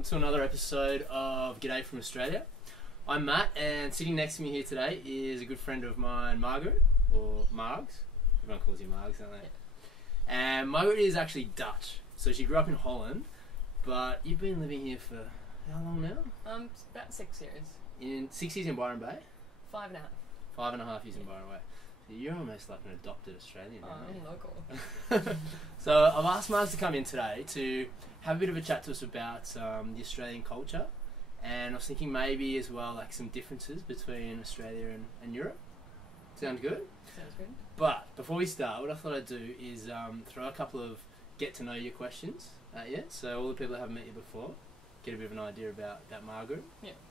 welcome to another episode of G'day from Australia. I'm Matt, and sitting next to me here today is a good friend of mine, Margreet, or Margs. Everyone calls you Margs, don't they? And Margreet is actually Dutch, so she grew up in Holland, but you've been living here for how long now? About 6 years. In 6 years in Byron Bay? 5.5. 5.5 years in Byron Bay. So you're almost like an adopted Australian now. I'm local. So I've asked Margs to come in today to have a bit of a chat to us about the Australian culture, and I was thinking maybe as well like some differences between Australia and Europe. Sound good? Sounds good. But before we start, what I thought I'd do is throw a couple of get to know you questions at you, so all the people that haven't met you before get a bit of an idea about Margaret,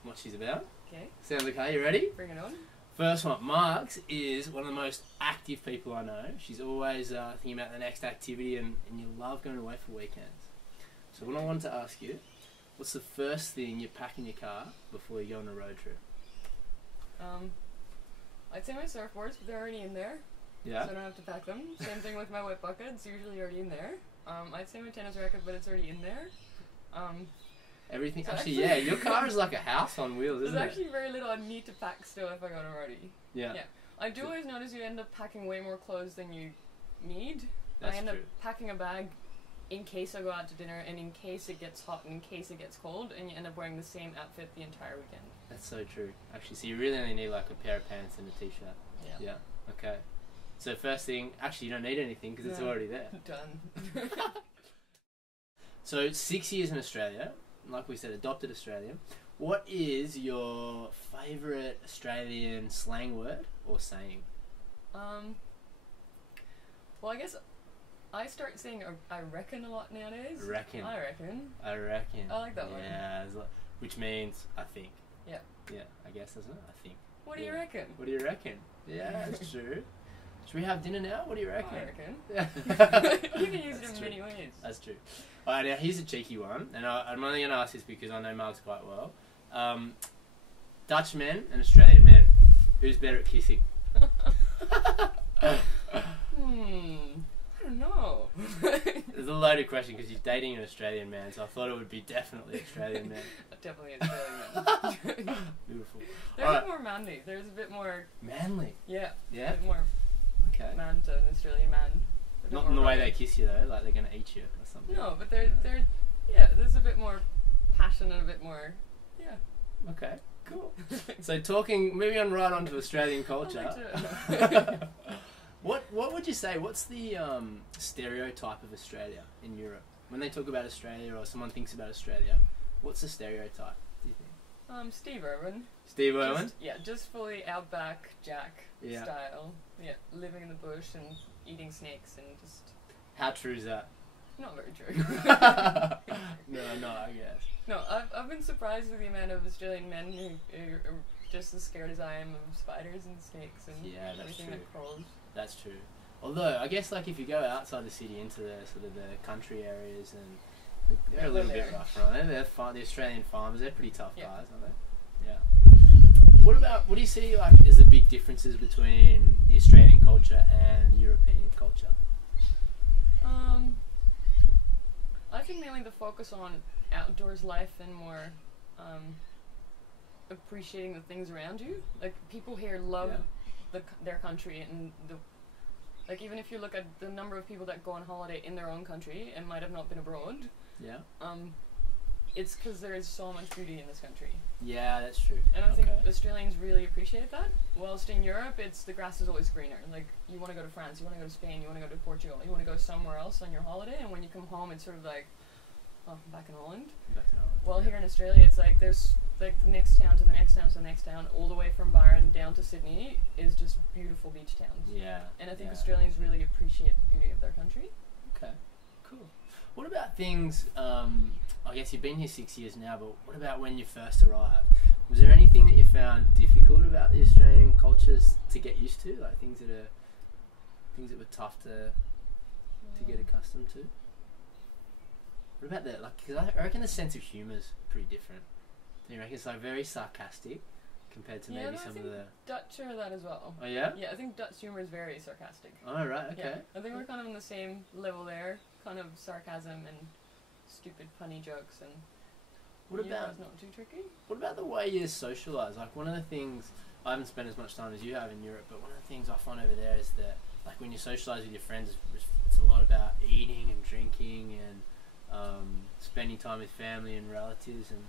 what she's about. Okay. Sounds okay, you ready? Bring it on. First one, Margs is one of the most active people I know. She's always thinking about the next activity, and you love going away for weekends. So what I wanted to ask you, what's the first thing you pack in your car before you go on a road trip? I'd say my surfboards, but they're already in there. Yeah. So I don't have to pack them. Same thing with my wet bucket, it's usually already in there. I'd say my tennis racket, but it's already in there. Everything. So actually, yeah, your car is like a house on wheels, isn't it? There's actually very little I need to pack still if I go on a roadie. Yeah. Yeah. I do always notice you end up packing way more clothes than you need. That's I end true. up packing a bag in case I go out to dinner, and in case it gets hot, and in case it gets cold, and you end up wearing the same outfit the entire weekend. That's so true. Actually, so you really only need like a pair of pants and a t-shirt. Yeah. Yeah. Okay. So first thing, actually, you don't need anything because it's already there. Done. So 6 years in Australia, like we said, adopted Australian. What is your favourite Australian slang word or saying? Well, I guess I start saying I reckon a lot nowadays. Reckon. I reckon. I reckon. I like that one. Yeah, which means I think. Yeah. Yeah, I guess, doesn't it? I think. What do you reckon? What do you reckon? Yeah, that's true. Should we have dinner now? What do you reckon? I reckon. Yeah. You can use it in That's many true. ways. That's true. Alright, now here's a cheeky one, and I'm only going to ask this because I know Mark's quite well. Dutch men and Australian men, who's better at kissing? I don't know. It's a loaded question because you're dating an Australian man, so I thought it would be definitely Australian men. Definitely Australian men. Beautiful. They're a bit more manly. There's a bit more... Manly? Yeah. Yeah? A bit more Okay. man to an Australian man. Not in the way they kiss you though, like they're going to eat you or something. No, but there's a bit more passion and a bit more... Yeah. Okay, cool. So moving on right on to Australian culture. What would you say, what's the stereotype of Australia in Europe? When they talk about Australia or someone thinks about Australia, what's the stereotype, do you think? Steve Irwin. Steve Irwin? Just fully outback Jack Yeah. style. Yeah, living in the bush and eating snakes and just... How true is that? Not very true. No, I guess. No, I've been surprised with the amount of Australian men who are just as scared as I am of spiders and snakes and everything that crawls. That's true. Although, I guess like if you go outside the city into the sort of the country areas, and they're a little bit rougher, aren't they? The Australian farmers, they're pretty tough guys, aren't they? Yeah. What do you see like as the big differences between the Australian culture and the European culture? I think mainly the focus on outdoors life and more appreciating the things around you. Like people here love their country, and like even if you look at the number of people that go on holiday in their own country and might have not been abroad. Yeah. It's because there is so much beauty in this country. Yeah, that's true. And I think Australians really appreciate that. Whilst in Europe, it's the grass is always greener. Like, you want to go to France, you want to go to Spain, you want to go to Portugal, you want to go somewhere else on your holiday, and when you come home, it's sort of like, oh, I'm back in Holland. Well, here in Australia, it's like there's like the next town to the next town to the next town, all the way from Byron down to Sydney is just beautiful beach towns. Yeah. And I think Australians really appreciate the beauty of their country. Okay, cool. What about things, I guess you've been here 6 years now, but what about when you first arrived? Was there anything that you found difficult about the Australian cultures to get used to? Like things that were tough to get accustomed to? What about that? Like, because I reckon the sense of humour is pretty different. Do you reckon it's like very sarcastic compared to maybe some of the... Dutch are that as well. Oh yeah? Yeah, I think Dutch humour is very sarcastic. Oh right, okay. Yeah, I think we're kind of on the same level there. Kind of sarcasm and stupid punny jokes and... What Yeah, about it's not too tricky. what about the way you socialise? Like, one of the things, I haven't spent as much time as you have in Europe, but one of the things I find over there is that, like, when you socialise with your friends, it's a lot about eating and drinking and spending time with family and relatives, and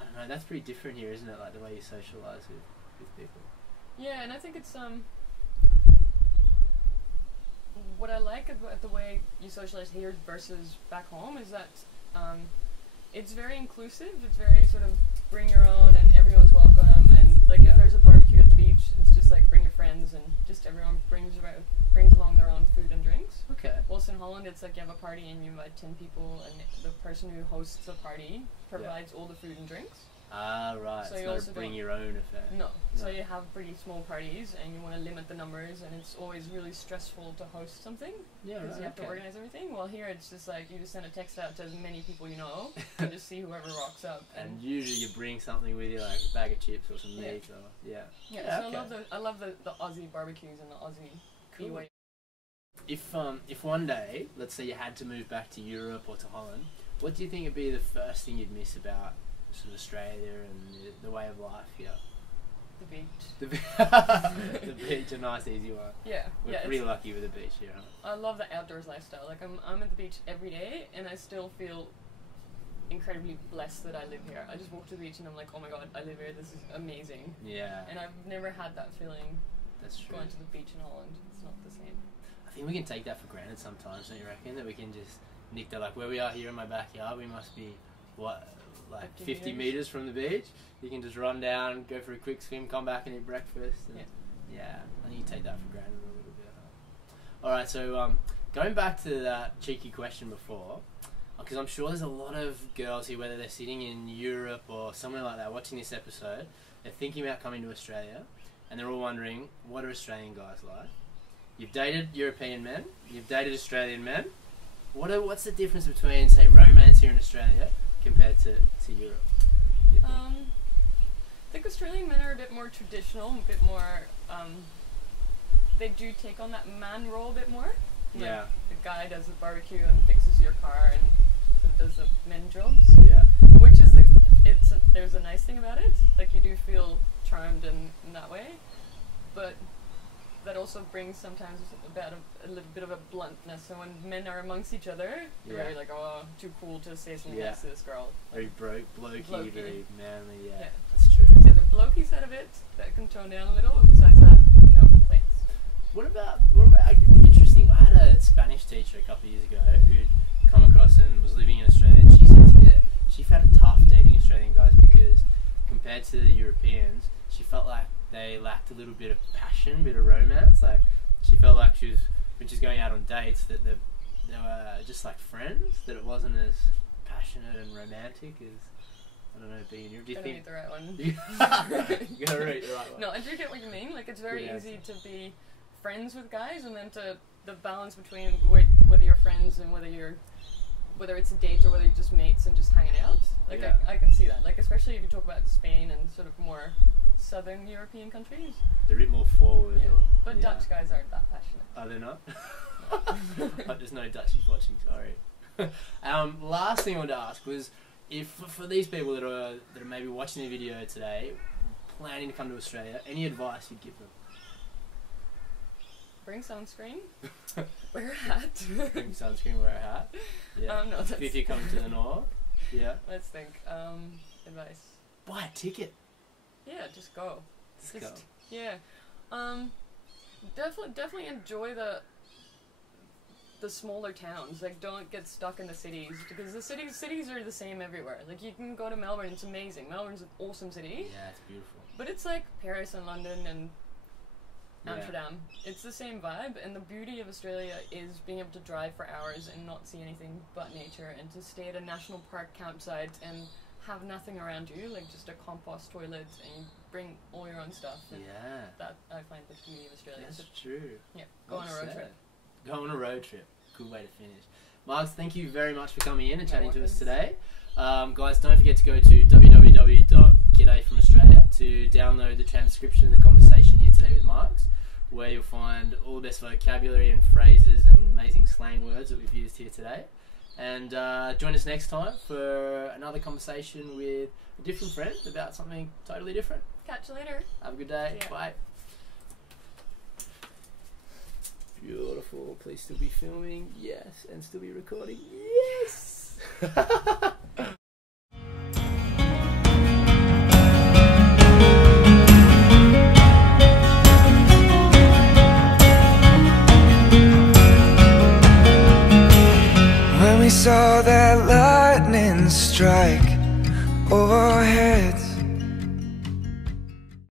I don't know, that's pretty different here, isn't it? Like, the way you socialise with people. Yeah, and I think it's what I like about the way you socialize here versus back home is that it's very inclusive. It's very sort of bring your own and everyone's welcome. And like Yeah. if there's a barbecue at the beach, it's just like bring your friends and just everyone brings along their own food and drinks. Okay. Whilst in Holland, it's like you have a party and you invite 10 people, and the person who hosts the party provides all the food and drinks. Ah, right. So It's you not also a bring don't- your own affair. No. No. So you have pretty small parties and you want to limit the numbers, and it's always really stressful to host something Yeah, because right. you have to Okay. organize everything. Well, here it's just like you just send a text out to as many people you know and just see whoever rocks up. And usually you bring something with you, like a bag of chips or some Yeah. meat, or yeah, Yeah, so okay. I love the Aussie barbecues and the Aussie Cool. way. If one day, let's say you had to move back to Europe or to Holland, what do you think would be the first thing you'd miss about sort of Australia and the way of life here? The beach. The, the beach, a nice easy one. Yeah, We're yeah. pretty lucky with the beach here, huh? I love the outdoors lifestyle. Like I'm at the beach every day, and I still feel incredibly blessed that I live here. I just walk to the beach and I'm like, oh my god, I live here. This is amazing. Yeah, And I've never had that feeling that's true. going to the beach in Holland. It's not the same. I think we can take that for granted sometimes, don't you reckon? That we can just nick that, like where we are here in my backyard, we must be, what, like 50 meters from the beach? You can just run down, go for a quick swim, come back and eat breakfast. And yeah, I think you take that for granted a little bit. Huh? Alright, so going back to that cheeky question before, because I'm sure there's a lot of girls here, whether they're sitting in Europe or somewhere like that, watching this episode, they're thinking about coming to Australia, and they're all wondering, what are Australian guys like? You've dated European men, you've dated Australian men. What's the difference between, say, romance here in Australia compared to Europe? Do you think? I think Australian men are a bit more traditional, a bit more. They do take on that man role a bit more. Like, Yeah. the guy does the barbecue and fixes your car and sort of does the men jobs. Yeah. Which is there's a nice thing about it. Like you do feel charmed in that way, but that also brings sometimes about a little bit of a bluntness. So when men are amongst each other, they're Yeah. very like, oh, too cool to say something Yeah. nice to this girl. Very blokey, Blokey. very manly, yeah. Yeah. That's true. So the blokey side of it, that can tone down a little. Besides that, no complaints. What about interesting, I had a Spanish teacher a couple of years ago who'd come across and was living in Australia, and she said to me that she found it tough dating Australian guys because compared to the Europeans, she felt like they lacked a little bit of passion, bit of romance. Like, she felt like when she's going out on dates, that they were just like friends, that it wasn't as passionate and romantic as, I don't know, being in Europe. Do you Gotta think read the right one. you gotta read the right one? No, I do get what you mean. Like it's very Good easy answer. to be friends with guys, and then to the balance between whether you're friends and whether it's a date or whether you're just mates and just hanging out. Like Yeah. I can see that. Like especially if you talk about Spain and sort of more southern European countries. They're a bit more forward. Yeah. Or, But yeah. Dutch guys aren't that passionate. Are they not? But there's no Dutchies watching, sorry. Last thing I wanted to ask was, if for these people that are maybe watching the video today, planning to come to Australia, any advice you'd give them? Bring sunscreen. Wear a hat. Bring sunscreen, wear a hat. Yeah. No, If you come to the north. Yeah. Let's think. Advice. Buy a ticket. Yeah, just go. Just Just- go. Yeah. Definitely enjoy the smaller towns. Like, don't get stuck in the cities, because the cities are the same everywhere. Like, you can go to Melbourne, it's amazing. Melbourne's an awesome city, Yeah, it's beautiful. but it's like Paris and London and Yeah. Amsterdam. It's the same vibe, and the beauty of Australia is being able to drive for hours and not see anything but nature, and to stay at a national park campsite and have nothing around you, like just a compost toilet, and you bring all your own stuff. And Yeah. that I find the beauty of Australia. That's So, true. yeah, go on a Well road said. trip. Go on a road trip. Good way to finish. Margs, thank you very much for coming in and No chatting to us worries. today. Guys, don't forget to go to www.g'dayfromaustralia to download the transcription of the conversation here today with Margs, where you'll find all the best vocabulary and phrases and amazing slang words that we've used here today. And join us next time for another conversation with a different friend about something totally different. Catch you later. Have a good day. Yeah. Bye. Beautiful. Please still be filming. Yes. And still be recording. Yes. When we saw that lightning strike over